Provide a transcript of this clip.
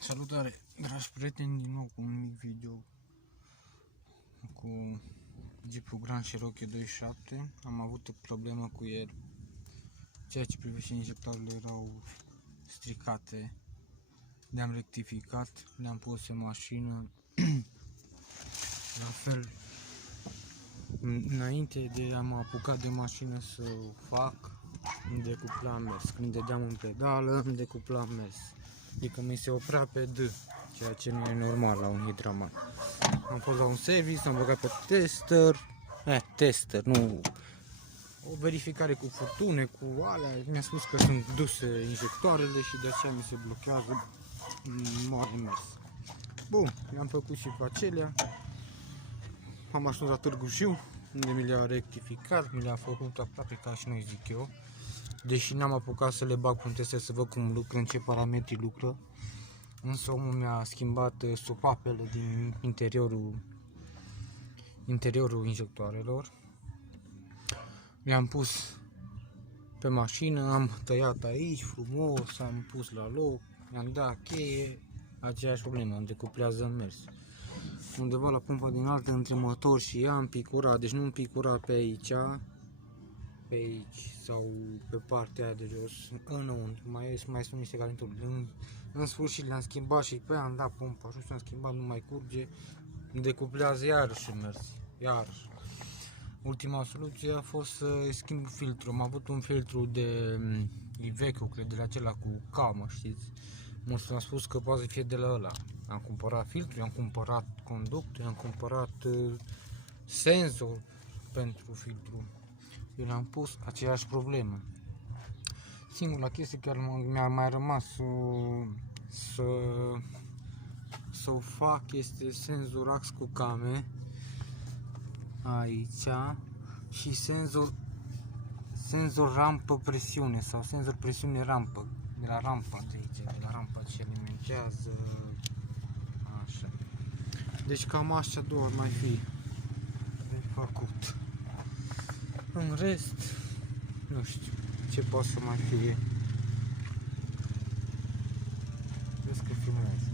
Salutare, dragi prieteni, din nou cu un mic video cu Jeep-ul Grand Cherokee 2.7. Am avut o problemă cu el, ceea ce privește injectoarele erau stricate, le-am rectificat, le-am pus în mașină. La fel, înainte de a mă apuca de mașină să o fac, îmi decupla mers. Când dădeam în pedală, îmi decupla mers. Adică mi se oprea pe D, ceea ce nu e normal la un hidraman. Am fost la un service, am băgat pe tester, nu o verificare cu furtune, cu alea. Mi-a spus că sunt duse injectoarele și de aceea mi se blochează, moare mers. Bun, i-am făcut și cu acelea. Am ajuns la Târgu Jiu, unde mi le-a rectificat, mi le-a făcut aproape ca și noi, zic eu. Deși n-am apucat să le bag pe un tester să văd cum lucră, în ce parametri lucră. Însă omul mi-a schimbat supapele din interiorul injectoarelor. Le-am pus pe mașină, am tăiat aici frumos, am pus la loc, i-am dat cheie, aceeași problemă, îmi decuplează în mers. Undeva la pompa din altă, între motor și ea, am picurat, deci nu îmi picura pe aici sau pe partea aia de jos, înăuntru, mai sunt niște calenturi. În sfârșit le-am schimbat și pe aia am dat pompa și am schimbat, nu mai curge, îmi decuplează iarăși în mers, iarăși. Ultima soluție a fost să schimb filtrul. Am avut un filtru de Iveco, cred, de la acela cu camă, știți? Mulți mi-au spus că poate să fie de la ăla. Am cumpărat filtru, am cumpărat conducte, am cumpărat senzor pentru filtru. Eu l-am pus, aceeași problemă. Singura chestie care mi-a mai rămas să o fac este senzor ax cu came aici și senzor rampă presiune sau senzor presiune rampă de la rampa de aici, de la rampa ce alimentează, așa. Deci cam așa două ar mai fi de făcut. În rest, nu știu ce poate să mai fie. Vezi că filmează.